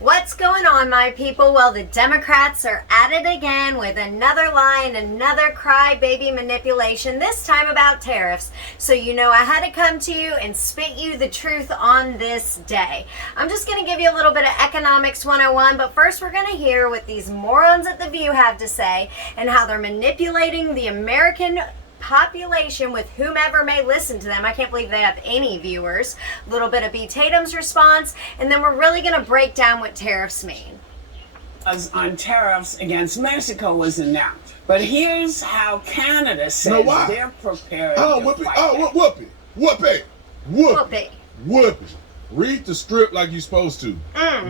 What's going on, my people? Well, the Democrats are at it again with another lie and another crybaby manipulation, this time about tariffs. So you know I had to come to you and spit you the truth on this day. I'm just going to give you a little bit of economics 101, but first we're going to hear what these morons at The View have to say and how they're manipulating the American population with whomever may listen to them. I can't believe they have any viewers. A little bit of B. Tatum's response, and then we're really going to break down what tariffs mean. On tariffs against Mexico was announced, but here's how Canada says they're prepared to fight. Whoopee. Read the script like you're supposed to.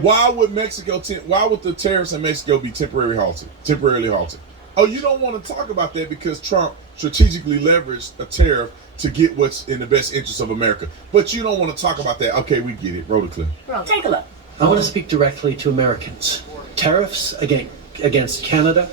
Why would the tariffs in Mexico be temporarily halted? Oh, you don't want to talk about that because Trump strategically leveraged a tariff to get what's in the best interest of America. But you don't want to talk about that. Okay, we get it. Roll the clip. Take a look. I want to speak directly to Americans. Tariffs against Canada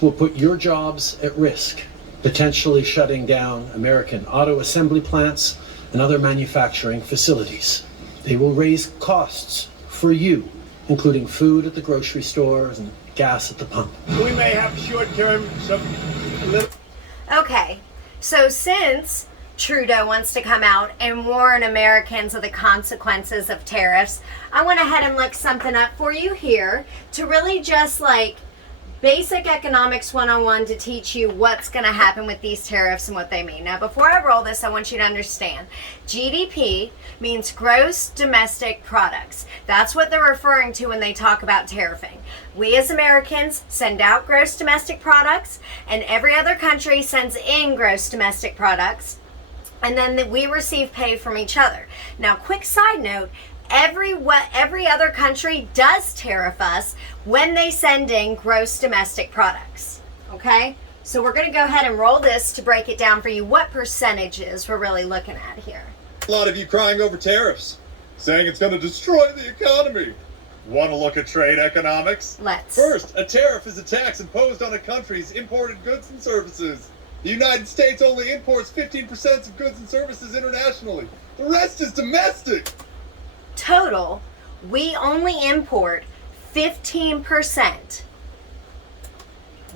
will put your jobs at risk, potentially shutting down American auto assembly plants and other manufacturing facilities. They will raise costs for you, including food at the grocery stores and gas at the pump. We may have short-term Okay, so since Trudeau wants to come out and warn Americans of the consequences of tariffs, I went ahead and looked something up for you here to really just like basic economics 101 to teach you what's going to happen with these tariffs and what they mean. Now, before I roll this, I want you to understand GDP means gross domestic products. That's what they're referring to when they talk about tariffing. We as Americans send out gross domestic products, and every other country sends in gross domestic products, and then we receive pay from each other. Now, quick side note, every other country does tariff us when they send in gross domestic products. Okay? So we're going to go ahead and roll this to break it down for you what percentages we're really looking at here. A lot of you crying over tariffs, saying it's going to destroy the economy. Want to look at trade economics? Let's. First, a tariff is a tax imposed on a country's imported goods and services. The United States only imports 15% of goods and services internationally. The rest is domestic. Total, we only import 15%.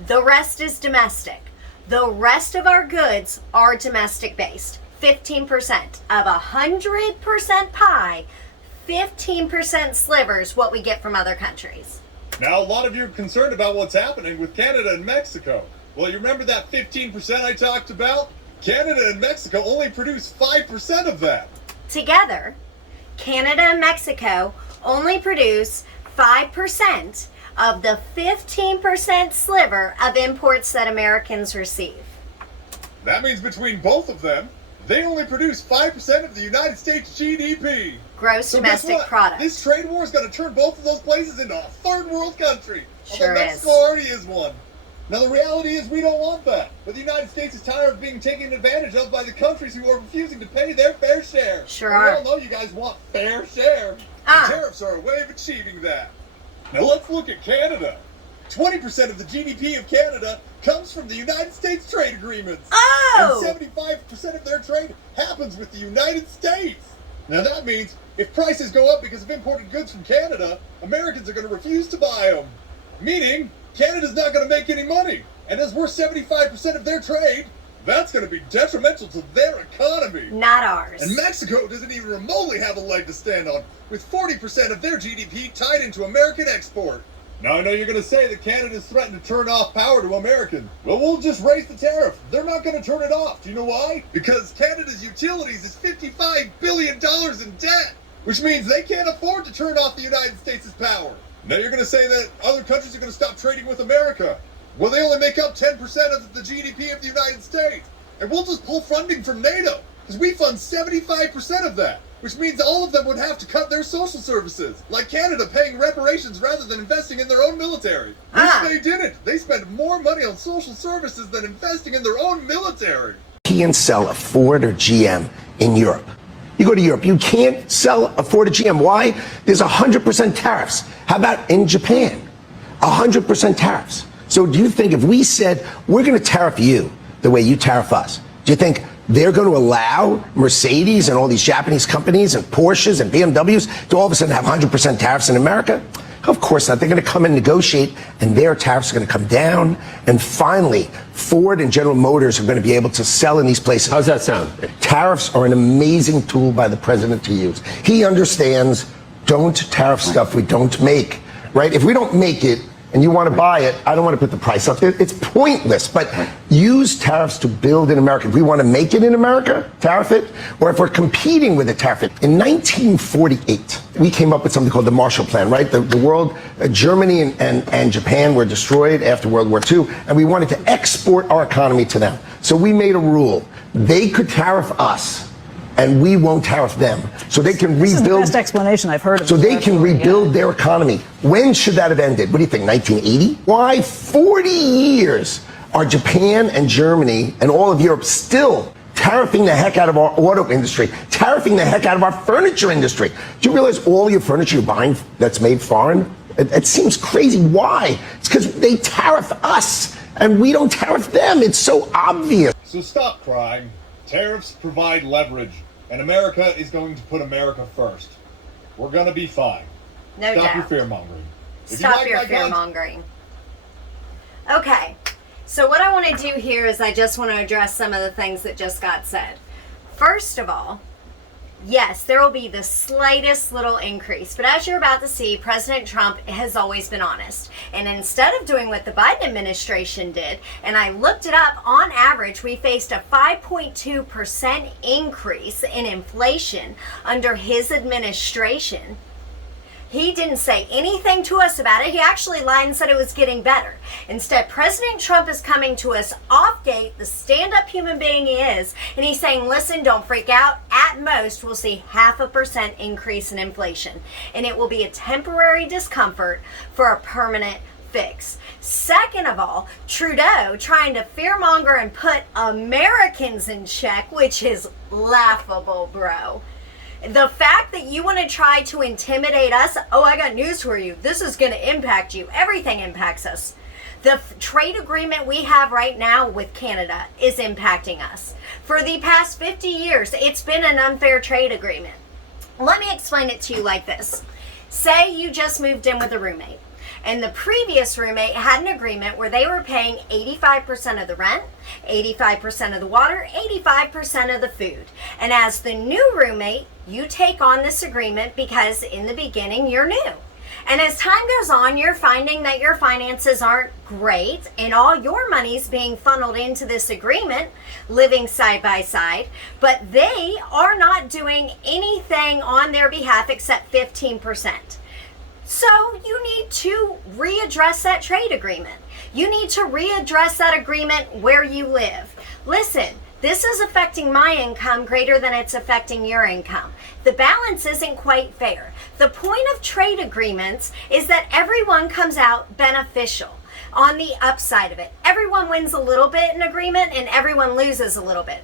The rest is domestic. The rest of our goods are domestic based. 15% of 100% pie, 15% slivers what we get from other countries. Now, a lot of you are concerned about what's happening with Canada and Mexico. Well, you remember that 15% I talked about? Canada and Mexico only produce 5% of that. Together, Canada and Mexico only produce 5% of the 15% sliver of imports that Americans receive. That means between both of them, they only produce 5% of the United States GDP. Gross domestic product. This trade war is going to turn both of those places into a third world country. Sure although Mexico already is one. Now the reality is we don't want that. But the United States is tired of being taken advantage of by the countries who are refusing to pay their fair share. Sure and are. We all know you guys want fair share. And tariffs are a way of achieving that. Now let's look at Canada. 20% of the GDP of Canada comes from the United States trade agreements. Oh! And 75% of their trade happens with the United States. Now that means if prices go up because of imported goods from Canada, Americans are going to refuse to buy them. Meaning, Canada's not going to make any money. And as we're 75% of their trade, that's going to be detrimental to their economy. Not ours. And Mexico doesn't even remotely have a leg to stand on, with 40% of their GDP tied into American export. Now I know you're going to say that Canada's threatened to turn off power to Americans. Well, we'll just raise the tariff. They're not going to turn it off. Do you know why? Because Canada's utilities is $55 billion in debt, which means they can't afford to turn off the United States' power. Now you're going to say that other countries are going to stop trading with America. Well, they only make up 10% of the GDP of the United States. And we'll just pull funding from NATO, because we fund 75% of that. Which means all of them would have to cut their social services, like Canada paying reparations rather than investing in their own military. Which they didn't. They spend more money on social services than investing in their own military. You can't sell a Ford or GM in Europe. You go to Europe, you can't sell a Ford or GM. Why? There's 100% tariffs. How about in Japan? 100% tariffs. So do you think if we said, we're going to tariff you the way you tariff us, do you think they're going to allow Mercedes and all these Japanese companies and Porsches and BMWs to all of a sudden have 100% tariffs in America? Of course not. They're going to come and negotiate, and their tariffs are going to come down. And finally, Ford and General Motors are going to be able to sell in these places. How's that sound? Tariffs are an amazing tool by the president to use. He understands, don't tariff stuff we don't make, right? If we don't make it and you want to buy it, I don't want to put the price up. It's pointless, but use tariffs to build in America. If we want to make it in America, tariff it, or if we're competing with it, tariff it. In 1948, we came up with something called the Marshall Plan, right? The world, Germany and Japan were destroyed after World War II, and we wanted to export our economy to them. So we made a rule. They could tariff us, and we won't tariff them. So they can rebuild. This is the best explanation I've heard of. So they can rebuild their economy. When should that have ended? What do you think, 1980? Why 40 years are Japan and Germany and all of Europe still tariffing the heck out of our auto industry, tariffing the heck out of our furniture industry? Do you realize all your furniture you're buying that's made foreign? It seems crazy. Why? It's because they tariff us and we don't tariff them. It's so obvious. So stop crying. Tariffs provide leverage, and America is going to put America first. We're going to be fine. No doubt. Stop your fear-mongering. Stop your fear-mongering. Okay, so what I want to do here is I just want to address some of the things that just got said. First of all, yes, there will be the slightest little increase, but as you're about to see, President Trump has always been honest. And instead of doing what the Biden administration did, and I looked it up, on average, we faced a 5.2% increase in inflation under his administration. He didn't say anything to us about it. He actually lied and said it was getting better. Instead, President Trump is coming to us off gate, the stand-up human being he is, and he's saying, listen, don't freak out. At most, we'll see 0.5% increase in inflation, and it will be a temporary discomfort for a permanent fix. Second of all, Trudeau trying to fearmonger and put Americans in check, which is laughable, bro. The fact that you want to try to intimidate us, oh, I got news for you. This is going to impact you. Everything impacts us. The trade agreement we have right now with Canada is impacting us. For the past 50 years, it's been an unfair trade agreement. Let me explain it to you like this. Say you just moved in with a roommate, and the previous roommate had an agreement where they were paying 85% of the rent, 85% of the water, 85% of the food. And as the new roommate, you take on this agreement because in the beginning you're new. And as time goes on, you're finding that your finances aren't great and all your money's being funneled into this agreement, living side by side, but they are not doing anything on their behalf except 15%. So you need to readdress that trade agreement. You need to readdress that agreement where you live. Listen, this is affecting my income greater than it's affecting your income. The balance isn't quite fair. The point of trade agreements is that everyone comes out beneficial on the upside of it. Everyone wins a little bit in agreement and everyone loses a little bit.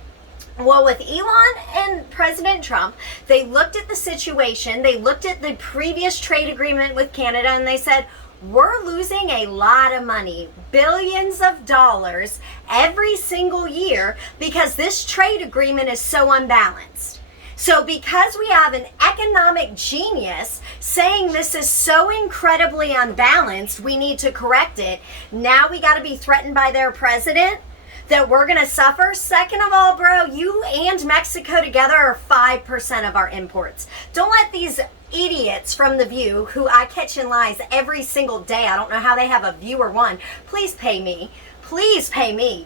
Well, with Elon and President Trump, they looked at the situation, they looked at the previous trade agreement with Canada, and they said, we're losing a lot of money, billions of dollars every single year because this trade agreement is so unbalanced. So because we have an economic genius saying this is so incredibly unbalanced, we need to correct it. Now we got to be threatened by their president that we're going to suffer. Second of all, bro, you and Mexico together are 5% of our imports. Don't let these idiots from The View, who I catch in lies every single day, I don't know how they have a view or one, please pay me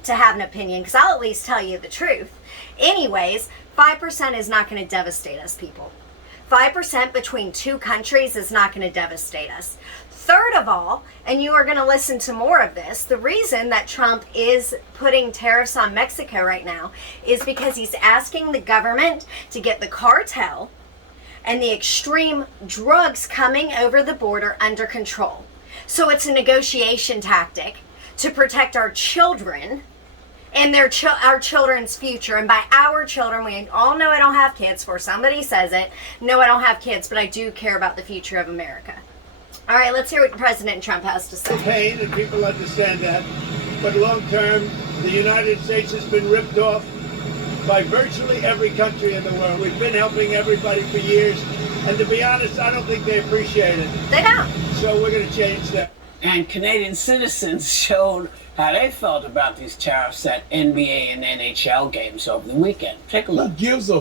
to have an opinion, because I'll at least tell you the truth. Anyways, 5% is not going to devastate us, people. 5% between two countries is not going to devastate us. Third of all, and you are going to listen to more of this, the reason that Trump is putting tariffs on Mexico right now is because he's asking the government to get the cartel and the extreme drugs coming over the border under control. So it's a negotiation tactic to protect our children and our children's future. And by our children, we all know I don't have kids, for somebody says it. No, I don't have kids, but I do care about the future of America. All right, let's hear what President Trump has to say. Pain, and people understand that. But long term, the United States has been ripped off by virtually every country in the world. We've been helping everybody for years. And to be honest, I don't think they appreciate it. They don't. So we're going to change that. And Canadian citizens showed how they felt about these tariffs at NBA and NHL games over the weekend. Take a look. Who gives a...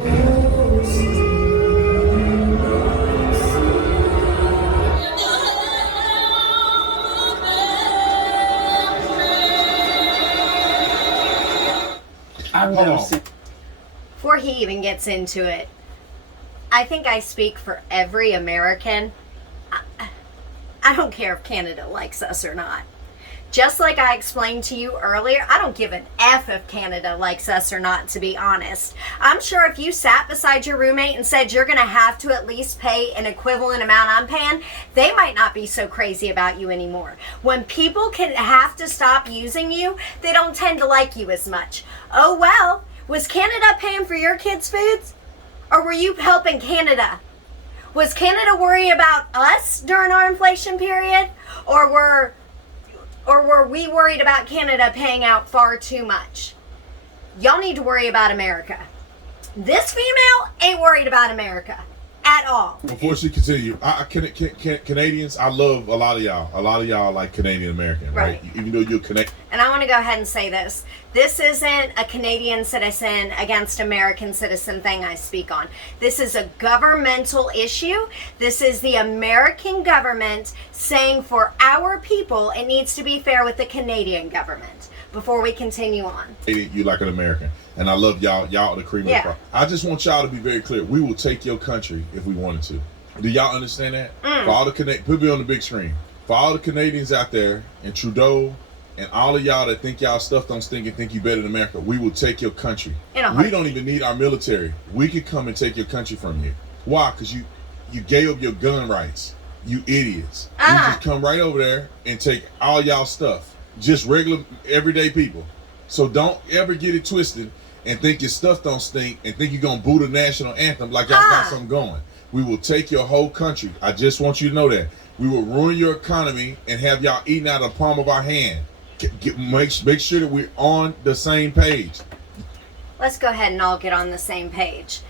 I've never seen... Before he even gets into it, I think I speak for every American. I don't care if Canada likes us or not. Just like I explained to you earlier, I don't give an F if Canada likes us or not, to be honest. I'm sure if you sat beside your roommate and said you're going to have to at least pay an equivalent amount I'm paying, they might not be so crazy about you anymore. When people can have to stop using you, they don't tend to like you as much. Oh well, was Canada paying for your kids' foods? Or were you helping Canada? Was Canada worried about us during our inflation period? Or were we worried about Canada paying out far too much? Y'all need to worry about America. This female ain't worried about America at all. Before she continue, Canadians, I love a lot of y'all. A lot of y'all like Canadian American, right? Even though you're Canadian. And I want to go ahead and say this. This isn't a Canadian citizen against American citizen thing I speak on. This is a governmental issue. This is the American government saying for our people, it needs to be fair with the Canadian government. Before we continue on. You like an American. And I love y'all. Y'all are the cream of the crop. I just want y'all to be very clear. We will take your country if we wanted to. Do y'all understand that? For all the put me on the big screen. For all the Canadians out there and Trudeau and all of y'all that think y'all stuff don't stink and think you better than America, we will take your country. We don't even need our military. We could come and take your country from you. Why? Because you gave up your gun rights. You idiots. You just come right over there and take all y'all stuff. Just regular, everyday people. So don't ever get it twisted and think your stuff don't stink and think you're going to boo the national anthem like y'all got something going. We will take your whole country. I just want you to know that. We will ruin your economy and have y'all eating out of the palm of our hand. Make sure that we're on the same page. Let's go ahead and all get on the same page.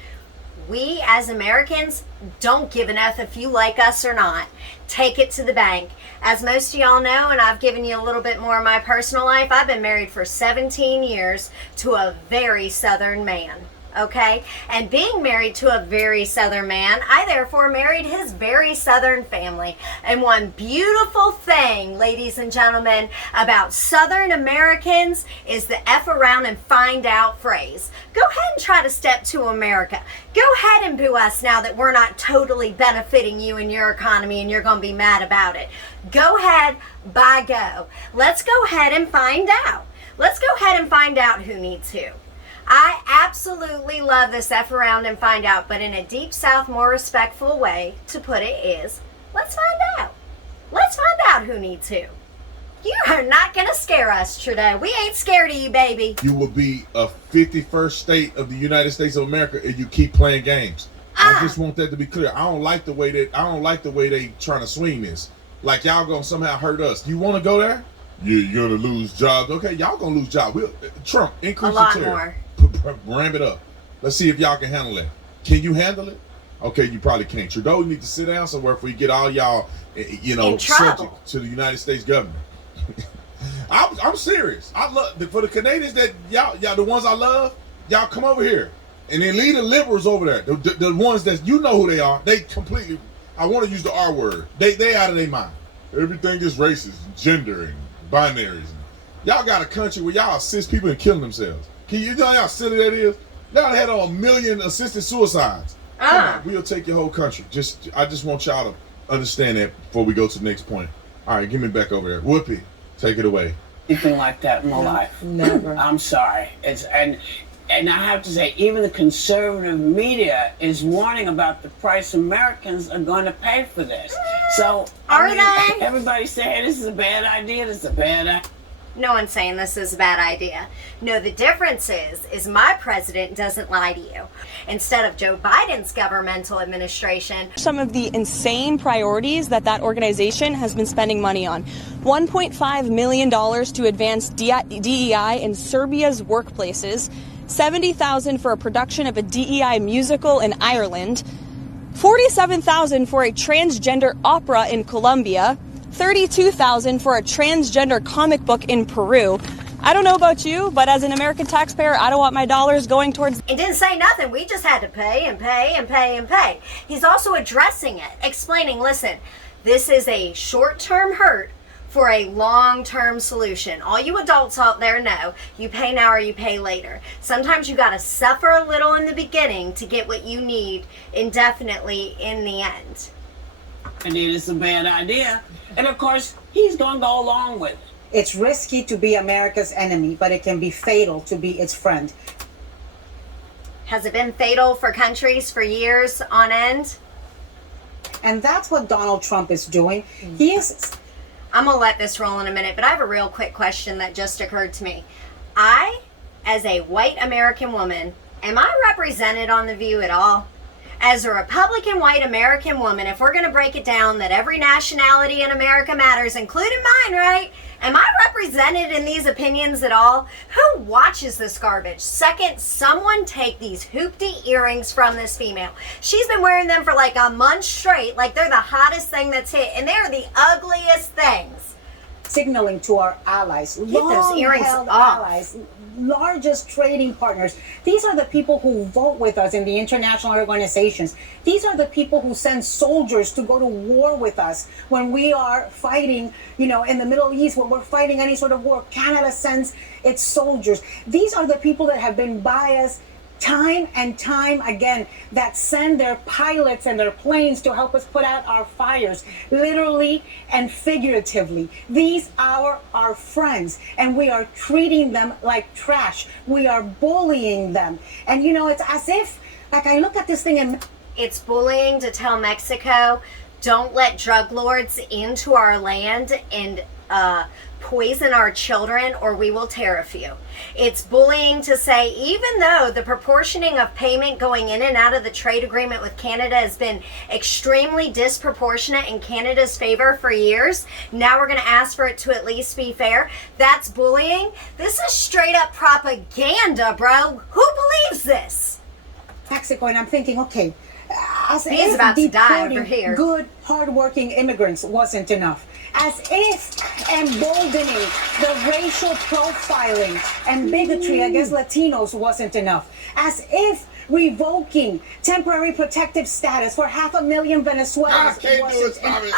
We as Americans don't give an F if you like us or not. Take it to the bank. As most of y'all know, and I've given you a little bit more of my personal life, I've been married for 17 years to a very Southern man. Okay? And being married to a very Southern man, I therefore married his very Southern family. And one beautiful thing, ladies and gentlemen, about Southern Americans is the F around and find out phrase. Go ahead and try to step to America. Go ahead and boo us now that we're not totally benefiting you and your economy and you're going to be mad about it. Go ahead, by go. Let's go ahead and find out. Let's go ahead and find out who needs who. I absolutely love this F around and find out, but in a deep South, more respectful way to put it is, let's find out. Let's find out who needs who. You are not going to scare us, Trudeau. We ain't scared of you, baby. You will be a 51st state of the United States of America if you keep playing games. I just want that to be clear. I don't like the way they trying to swing this. Like y'all gonna somehow hurt us. You want to go there? You're gonna lose jobs. Okay, y'all gonna lose jobs. Trump, increase the tariff. Ramp it up. Let's see if y'all can handle it. Can you handle it? Okay, you probably can't. Trudeau, you need to sit down somewhere before you get all y'all, subject to the United States government. I'm serious. I love for the Canadians that y'all the ones I love. Y'all come over here and then leave the liberals over there. The ones that you know who they are. They completely. I want to use the R word. They out of their mind. Everything is racist, and gender, and binaries. Y'all got a country where y'all assist people in killing themselves. Can you know how silly that is? Y'all had 1 million assisted suicides. Come on, we'll take your whole country. I just want y'all to understand that before we go to the next point. All right, give me back over there. Whoopi, take it away. Anything like that in my life. Never. I'm sorry. And I have to say, even the conservative media is warning about the price Americans are going to pay for this. So, they? Everybody's saying this is a bad idea, this is a bad idea. No one's saying this is a bad idea. No, the difference is my president doesn't lie to you. Instead of Joe Biden's governmental administration. Some of the insane priorities that organization has been spending money on. $1.5 million to advance DEI in Serbia's workplaces. $70,000 for a production of a DEI musical in Ireland. $47,000 for a transgender opera in Colombia, $32,000 for a transgender comic book in Peru. I don't know about you, but as an American taxpayer, I don't want my dollars going towards... It didn't say nothing. We just had to pay and pay and pay and pay. He's also addressing it, explaining, listen, this is a short-term hurt for a long-term solution. All you adults out there know, you pay now or you pay later. Sometimes you gotta suffer a little in the beginning to get what you need indefinitely in the end. Indeed, it's a bad idea. And of course, he's gonna go along with it. It's risky to be America's enemy, but it can be fatal to be its friend. Has it been fatal for countries for years on end? And that's what Donald Trump is doing. He is... I'm gonna let this roll in a minute, but I have a real quick question that just occurred to me. I, as a white American woman, am I represented on The View at all? As a Republican white American woman, if we're going to break it down that every nationality in America matters, including mine, right? Am I represented in these opinions at all? Who watches this garbage? Second, someone take these hoopty earrings from this female. She's been wearing them for like a month straight, like they're the hottest thing that's hit, and they're the ugliest things. Signaling to our allies, Get those earrings long-held off. allies, largest trading partners. These are the people who vote with us in the international organizations. These are the people who send soldiers to go to war with us when we are fighting, in the Middle East, when we're fighting any sort of war. Canada sends its soldiers. These are the people that have been by us time and time again, that send their pilots and their planes to help us put out our fires, literally and figuratively. These are our friends, and we are treating them like trash. We are bullying them. And it's as if, like, I look at this thing and... It's bullying to tell Mexico, don't let drug lords into our land and poison our children or we will tariff you. It's bullying to say, even though the proportioning of payment going in and out of the trade agreement with Canada has been extremely disproportionate in Canada's favor for years, now we're going to ask for it to at least be fair. That's bullying. This is straight up propaganda, bro. Who believes this? Mexico, and I'm thinking, okay, as He's if about to die over deporting here. good, hardworking immigrants wasn't enough. As if emboldening the racial profiling and bigotry against Latinos wasn't enough. As if revoking temporary protective status for 500,000 Venezuelans wasn't enough.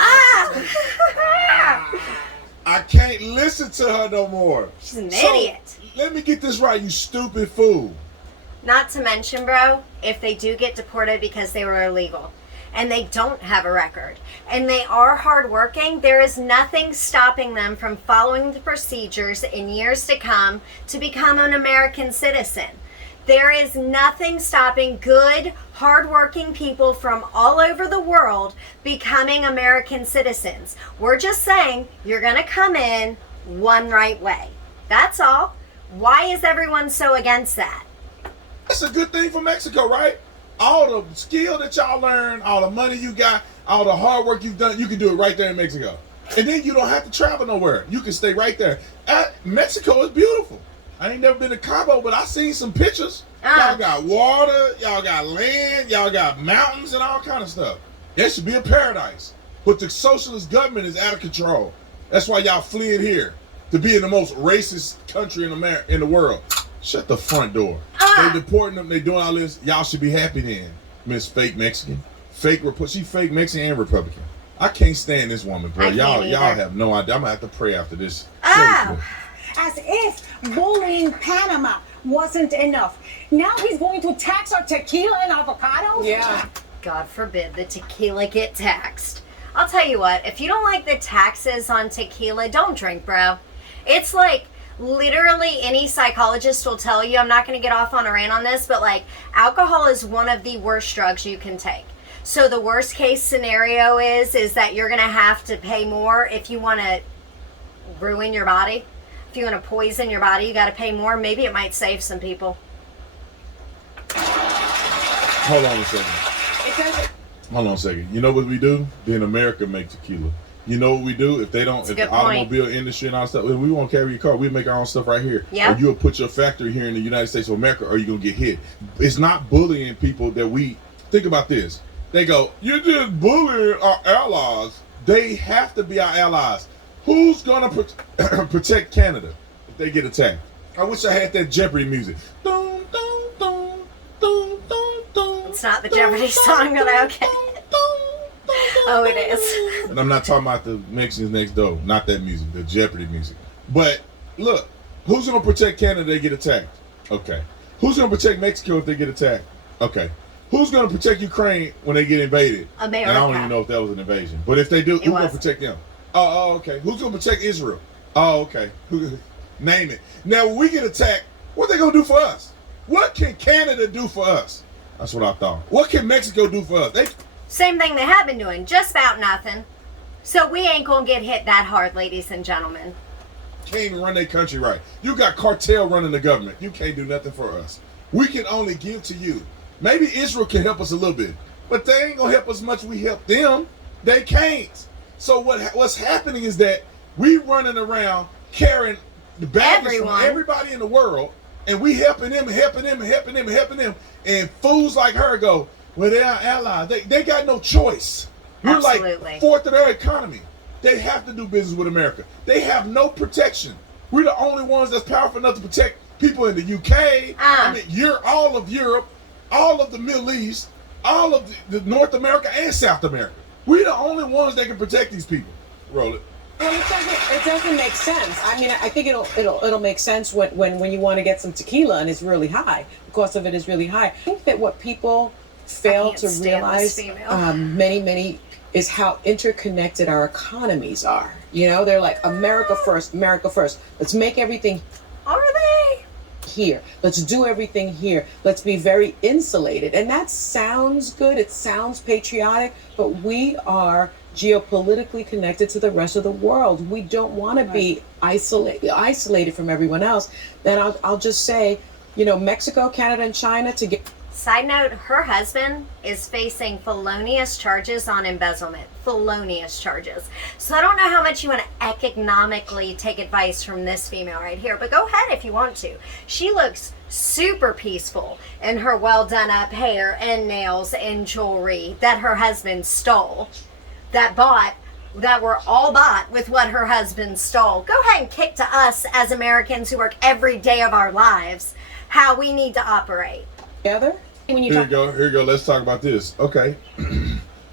I can't listen to her no more. She's an idiot. Let me get this right, you stupid fool. Not to mention, bro, if they do get deported because they were illegal and they don't have a record and they are hardworking, there is nothing stopping them from following the procedures in years to come to become an American citizen. There is nothing stopping good, hardworking people from all over the world becoming American citizens. We're just saying you're going to come in one right way. That's all. Why is everyone so against that? That's a good thing for Mexico, right? All the skill that y'all learned, all the money you got, all the hard work you've done, you can do it right there in Mexico. And then you don't have to travel nowhere. You can stay right there. Mexico is beautiful. I ain't never been to Cabo, but I seen some pictures. Y'all got water, y'all got land, y'all got mountains and all kind of stuff. That should be a paradise. But the socialist government is out of control. That's why y'all fleeing here, to be in the most racist country in the world. Shut the front door. They deporting them. They doing all this. Y'all should be happy then, Miss Fake Mexican. She fake Mexican and Republican. I can't stand this woman, bro. Y'all have no idea. I'm gonna have to pray after this. As if bullying Panama wasn't enough. Now he's going to tax our tequila and avocados? Yeah. God forbid the tequila get taxed. I'll tell you what, if you don't like the taxes on tequila, don't drink, bro. It's like, literally any psychologist will tell you, I'm not going to get off on a rant on this, but like alcohol is one of the worst drugs you can take. So the worst case scenario is that you're going to have to pay more if you want to ruin your body. If you want to poison your body, you got to pay more. Maybe it might save some people. Hold on a second. Hold on a second. You know what we do? Then America make tequila. You know what we do? If the automobile industry and all stuff, we won't carry your car. We make our own stuff right here. Yeah. Or you'll put your factory here in the United States of America, or you're going to get hit. It's not bullying people that think about this. They go, you're just bullying our allies. They have to be our allies. Who's gonna protect Canada if they get attacked? I wish I had that Jeopardy music. It's not the Jeopardy song, but okay. Oh, it is. And I'm not talking about the Mexicans next door. Not that music, the Jeopardy music. But look, who's gonna protect Canada if they get attacked? Okay. Who's gonna protect Mexico if they get attacked? Okay. Who's gonna protect Ukraine when they get invaded? America. And I don't even know if that was an invasion. But if they do, who's gonna protect them? Oh, okay. Who's gonna protect Israel? Oh, okay. Name it. Now, when we get attacked, what they gonna do for us? What can Canada do for us? That's what I thought. What can Mexico do for us? Same thing they have been doing, just about nothing. So we ain't gonna get hit that hard, ladies and gentlemen. Can't even run their country right. You got cartel running the government. You can't do nothing for us. We can only give to you. Maybe Israel can help us a little bit, but they ain't gonna help us much. We help them. They can't. So what's happening is that we running around carrying the baggage from everybody in the world, and we helping them, and fools like her go, well, they're our allies. They got no choice. We're like fourth of their economy. They have to do business with America. They have no protection. We're the only ones that's powerful enough to protect people in the UK. I mean, you're all of Europe, all of the Middle East, all of the North America and South America. We're the only ones that can protect these people. Roll it. Well, it doesn't make sense. I mean, I think it'll make sense when you want to get some tequila and it's really high. The cost of it is really high. I think that what people fail to realize, many, is how interconnected our economies are. You know, they're like, America first, America first. Let's make everything. Are they? Here. Let's do everything here. Let's be very insulated. And that sounds good. It sounds patriotic, but we are geopolitically connected to the rest of the world. We don't want to be isolated from everyone else. Then I'll just say, Mexico, Canada, and China to get. Side note, her husband is facing felonious charges on embezzlement. Felonious charges. So I don't know how much you want to economically take advice from this female right here, but go ahead if you want to. She looks super peaceful in her well done up hair and nails and jewelry that her husband stole. That were all bought with what her husband stole. Go ahead and kick to us as Americans who work every day of our lives how we need to operate. Together? Here you go. Let's talk about this. Okay.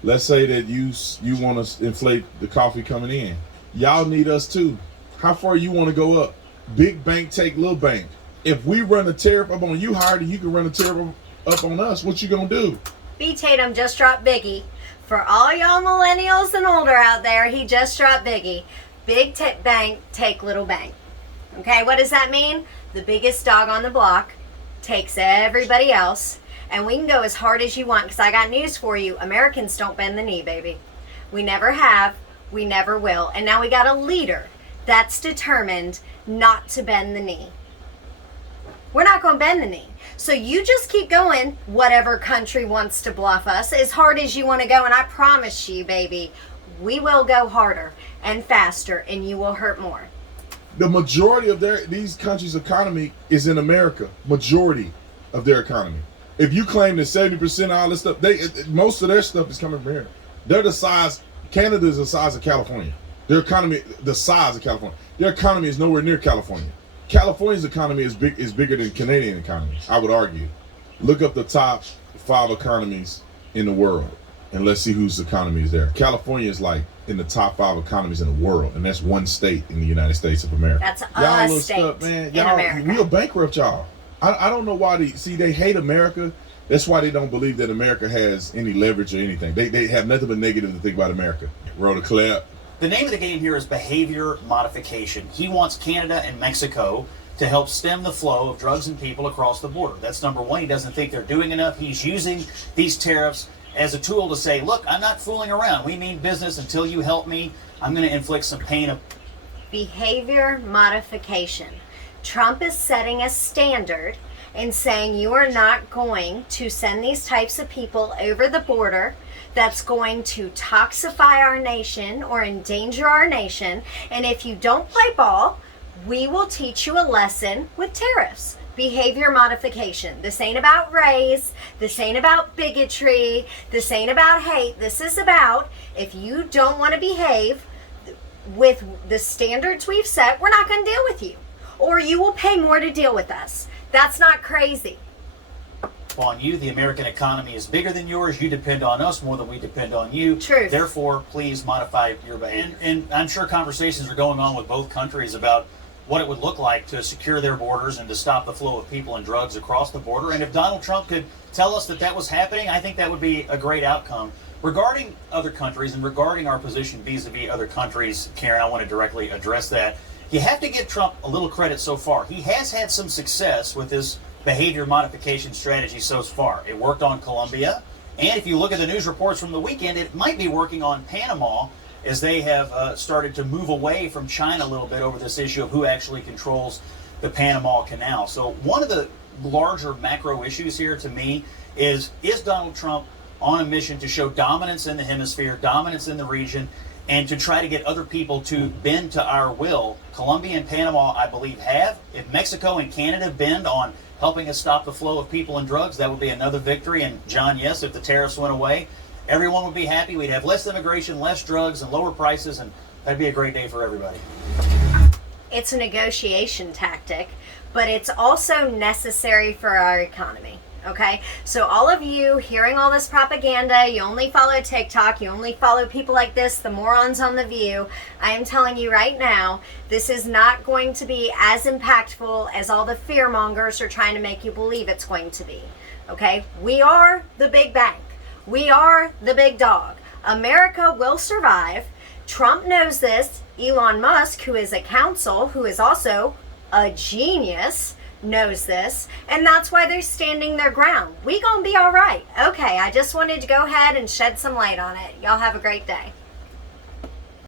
Let's say that you want to inflate the coffee coming in. Y'all need us too. How far you want to go up? Big bank take little bank. If we run a tariff up on you higher than you can run a tariff up on us, what you gonna do? B. Tatum just dropped Biggie. For all y'all millennials and older out there, he just dropped Biggie. Big bank take little bank. Okay, what does that mean? The biggest dog on the block takes everybody else. And we can go as hard as you want, because I got news for you. Americans don't bend the knee, baby. We never have. We never will. And now we got a leader that's determined not to bend the knee. We're not going to bend the knee. So you just keep going, whatever country wants to bluff us, as hard as you want to go. And I promise you, baby, we will go harder and faster, and you will hurt more. The majority of these countries' economy is in America. Majority of their economy. If you claim that 70% of all this stuff, most of their stuff is coming from here. They're the size. Canada is the size of California. Their economy, the size of California. Their economy is nowhere near California. California's economy is bigger than Canadian economy, I would argue. Look up the top 5 economies in the world, and let's see whose economy is there. California is like in the top 5 economies in the world, and that's one state in the United States of America. That's y'all a state stuff, man. in America. We'll bankrupt y'all. I don't know why they hate America. That's why they don't believe that America has any leverage or anything. They have nothing but negative to think about America. Roll the clap. The name of the game here is behavior modification. He wants Canada and Mexico to help stem the flow of drugs and people across the border. That's number one. He doesn't think they're doing enough. He's using these tariffs as a tool to say, look, I'm not fooling around. We mean business. Until you help me, I'm going to inflict some pain. Behavior modification. Trump is setting a standard and saying you are not going to send these types of people over the border that's going to toxify our nation or endanger our nation. And if you don't play ball, we will teach you a lesson with tariffs. behavior modification. This ain't about race. This ain't about bigotry. This ain't about hate. This is about, if you don't want to behave with the standards we've set, we're not going to deal with you. Or you will pay more to deal with us. That's not crazy. On you, the American economy is bigger than yours. You depend on us more than we depend on you. Truth. Therefore, please modify your behavior. And I'm sure conversations are going on with both countries about what it would look like to secure their borders and to stop the flow of people and drugs across the border. And if Donald Trump could tell us that that was happening, I think that would be a great outcome. Regarding other countries and regarding our position vis-a-vis other countries, Karen, I want to directly address that. You have to give Trump a little credit so far. He has had some success with his behavior modification strategy so far. It worked on Colombia, and if you look at the news reports from the weekend, it might be working on Panama, as they have started to move away from China a little bit over this issue of who actually controls the Panama Canal. So one of the larger macro issues here to me is Donald Trump on a mission to show dominance in the hemisphere, dominance in the region, and to try to get other people to bend to our will? Colombia and Panama, I believe, have. If Mexico and Canada bend on helping us stop the flow of people and drugs, that would be another victory. And John, yes, if the tariffs went away, everyone would be happy. We'd have less immigration, less drugs, and lower prices, and that'd be a great day for everybody. It's a negotiation tactic, but it's also necessary for our economy. Okay, so all of you hearing all this propaganda, you only follow TikTok, you only follow people like this, the morons on The View. I am telling you right now, this is not going to be as impactful as all the fear mongers are trying to make you believe it's going to be. Okay, we are the big bank. We are the big dog. America will survive. Trump knows this. Elon Musk, who is a counsel, who is also a genius, knows this, and that's why they're standing their ground. We gonna be all right. Okay, I just wanted to go ahead and shed some light on it. Y'all have a great day.